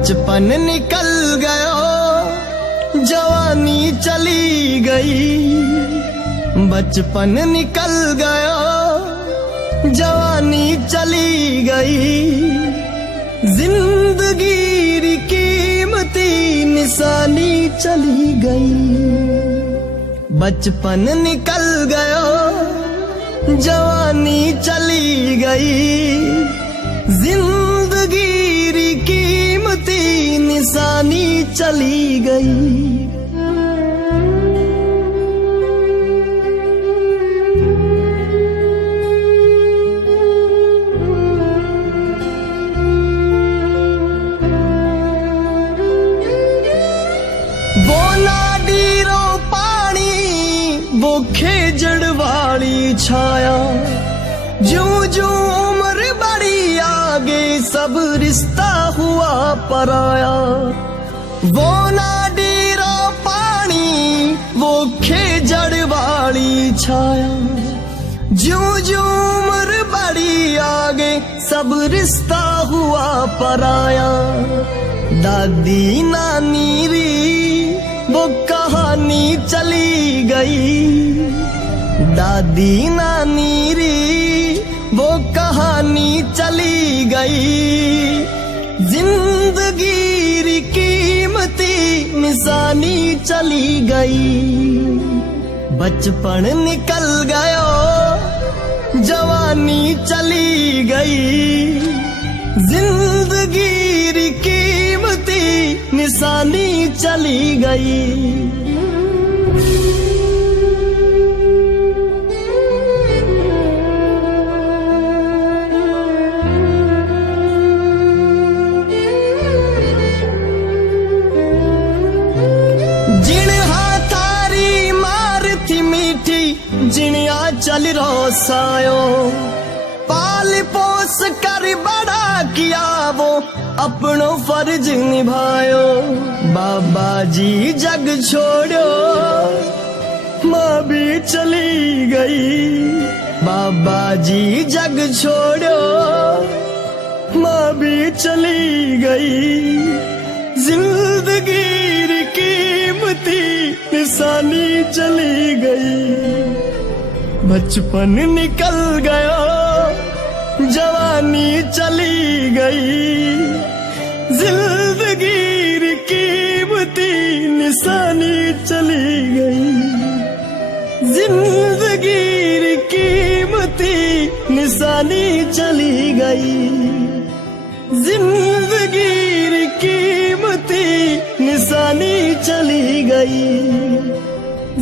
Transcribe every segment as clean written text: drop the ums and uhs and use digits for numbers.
बचपन निकल गयो जवानी चली गई, बचपन निकल गयो जवानी चली गई, जिंदगी री कीमती निशानी चली गई। बचपन निकल गयो जवानी चली गई, जिंदगी री कीमती निशानी चली गई। वो नाडीरो पानी, वो खेजड़ वाली छाया, जूं जूं उम्र बढ़ी आगे सब रिश्ता हुआ पराया। वो नाडीरो पानी, वो खेजड़ वाली छाया, जूं जूं उम्र बढ़ी आगे सब रिश्ता हुआ पराया। दादी नानी री वो कहानी चली गई, दादी नानी री वो कहानी चली गई, जिंदगी री कीमती निशानी चली गई। बचपन निकल गयो जवानी चली गई, जिंदगी री कीमती निशानी चली गई। जिनिया चल रो सायो, पाल पोस कर बड़ा किया वो अपनो फर्ज निभायो। बाबा जी जग छोड़ो माँ भी चली गई, बाबा जी जग छोड़ो माँ भी चली गई, जिंदगी री कीमती निशानी चली गई। बचपन निकल गया जवानी चली गई, जिंदगी री कीमती निशानी चली गई, जिंदगी री कीमती निशानी चली गई, जिंदगी री कीमती निशानी चली गई,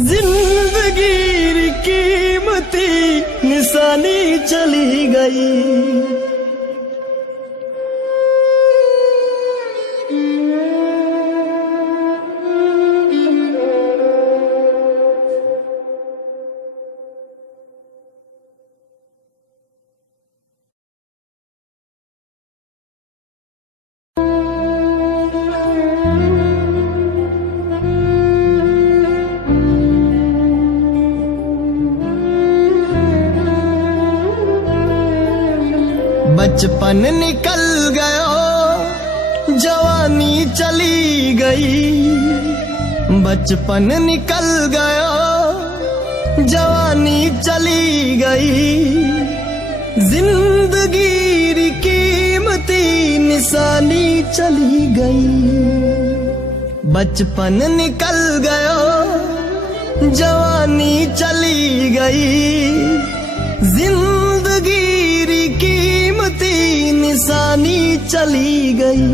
जिंदगी री कीमती निशानी चली गई। बचपन निकल गयो जवानी चली गई, बचपन निकल गयो जवानी चली गई, जिंदगी री कीमती निशानी चली गई। बचपन निकल गयो जवानी चली गई, जिंदगी री कीमती निशानी चली गई।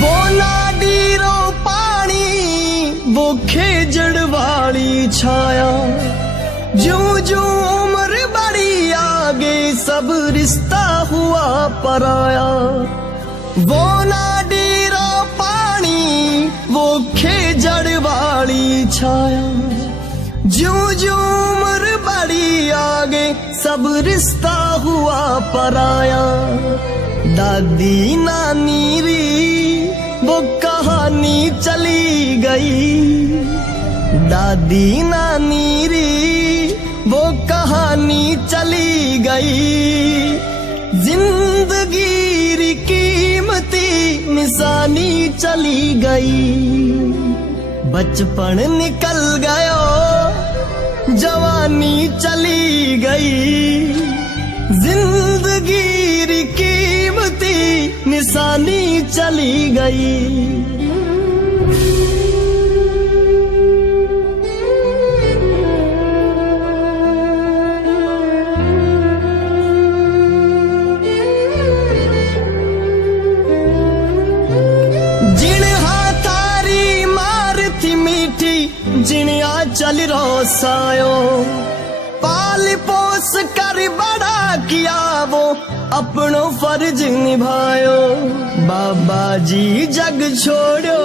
वो नाडीरो पानी, वो खेजड़ वाली छाया, जूं जूं उम्र बढ़ी आगे सब रिश्ता हुआ पराया। वो नाडीरो पानी, वो खेजड़ वाली छाया, जूं जूं उम्र बढ़ी आगे सब रिश्ता हुआ पराया। दादी नानी री वो कहानी चली गई। दादी नानी री वो कहानी चली गई। जिंदगी री कीमती निशानी चली गई। बचपन निकल गयो जवानी चली गई। जिंदगी री कीमती निशानी चली गई। जिनिया चल रोसायो पाल पोस कर बड़ा किया वो अपनो फर्ज निभायो। बाबा जी जग छोड़ो